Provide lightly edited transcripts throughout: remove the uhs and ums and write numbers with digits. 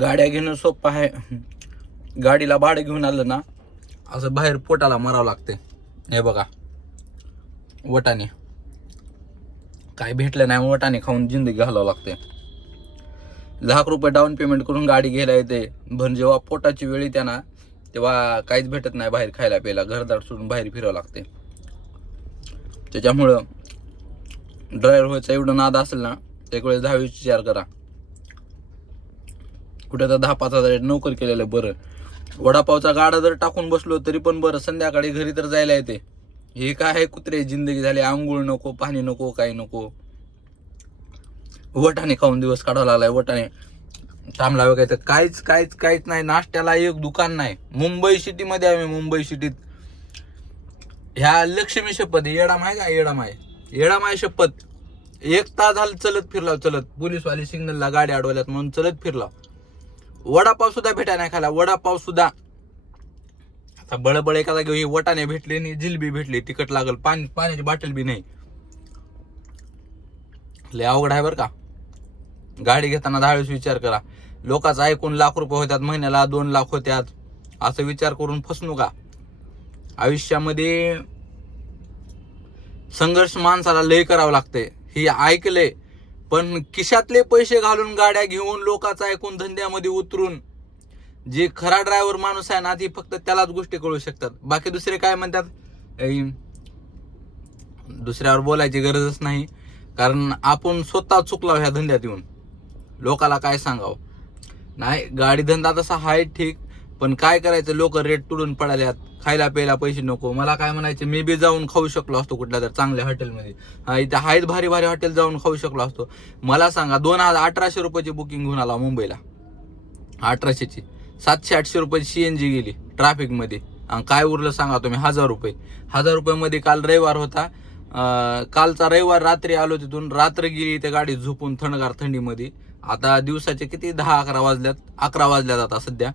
गाड्या घेणं सोपं आहे. गाडीला भाडं घेऊन आलं ना असं बाहेर पोटाला मारावं लागते. हे बघा वटाणे काय भेटलं नाही, वटाणे खाऊन जिंदगी घालावं लागते. लाख रुपये डाऊन पेमेंट करून गाडी घ्यायला येते, पण जेव्हा पोटाची वेळ येते ना तेव्हा काहीच भेटत नाही बाहेर खायला प्यायला. घरदार सोडून बाहेर फिरावं लागते. त्याच्यामुळं ड्रायव्हर व्हायचा एवढं नाद असेल ना एक वेळेस 10 विचार करा. कुठे तर 10-5 हजार नोकरी केलेलं बरं. वडापावचा गाडा जर टाकून बसलो तरी पण बरं, संध्याकाळी घरी तर जायला येते. हे काय आहे कुत्रे जिंदगी झाली. आंघोळ नको, पाणी नको, काही नको. वटाणे खाऊन दिवस काढावा लागलाय. वटाणे थांबला वगैरे तर काहीच नाही. नाश्त्याला एक दुकान नाही. मुंबई सिटीमध्ये आहे. मुंबई सिटीत ह्या लक्ष्मी शपथ येडामाय का येडामाय शपथ 1 तास झालं चलत फिरला. पोलीसवाले सिग्नलला गाडी अडवल्यात म्हणून चलत फिरला. वडापाव सुद्धा भेटाय नाही खायला. वडापाव सुद्धा आता बळबळ एखादा घेऊ. वटाणे भेटले आणि जिलबी भेटली, तिखट लागल, पाण्याची बाटल बी नाही. लय अवघड आहे बरं का. गाडी घेताना 10 वेळेस विचार करा. लोकांचं ऐकून लाख रुपये होत्यात, महिन्याला 2 लाख होत्यात, असं विचार करून फसणू का. आयुष्यामध्ये संघर्ष माणसाला लय करावं लागतंय. हे ऐकलंय, पण खिशातले पैसे घालून गाड्या घेऊन लोकांचं ऐकून धंद्यामध्ये उतरून जे खरा ड्रायव्हर माणूस आहे ना ती फक्त त्यालाच गोष्टी कळू शकतात. बाकी दुसरे काय म्हणतात दुसऱ्यावर बोलायची गरजच नाही, कारण आपण स्वतः चुकलो ह्या धंद्यात येऊन. लोकाला काय सांगावं. नाही गाडी धंदा तसा हाय ठीक, पण काय करायचं, लोक रेट तुडून पडाल्यात. खायला प्यायला पैसे नको. मला काय म्हणायचं, मी बी जाऊन खाऊ शकलो असतो कुठल्या तर चांगल्या हॉटेलमध्ये. इथं आहेत भारी हॉटेल, जाऊन खाऊ शकलो असतो. मला सांगा 1800 रुपयाची बुकिंग घेऊन आला मुंबईला. 1800ची 700-800 रुपयाची CNG गेली ट्रॅफिकमध्ये. आणि काय उरलं सांगा तुम्ही, 1000 रुपये. 1000 रुपयामध्ये काल रविवार होता. कालचा रविवार रात्री आलो तिथून, रात्र गेली त्या गाडीत झोपून थंडगार थंडीमध्ये. आता दिवसाचे किती 10-11 वाजल्यात. 11 वाजल्यात आता सध्या.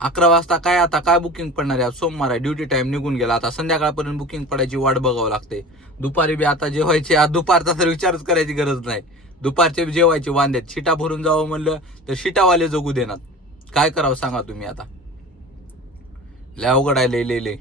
11 वाजता काय बुकिंग पडणार आहे. सोमवार आहे, ड्युटी टाइम निघून गेला. आता संध्याकाळपर्यंत बुकिंग पडायची वाट बघावं लागते. दुपारी बी आता जेवायची, दुपारचा तर विचारच करायची गरज नाही. दुपारचे जेवायची वांद्यात. शिटा भरून जावं म्हणलं तर शिटावाले जगू देणार. काय करावं सांगा तुम्ही आता. लय अवघड आहे लय.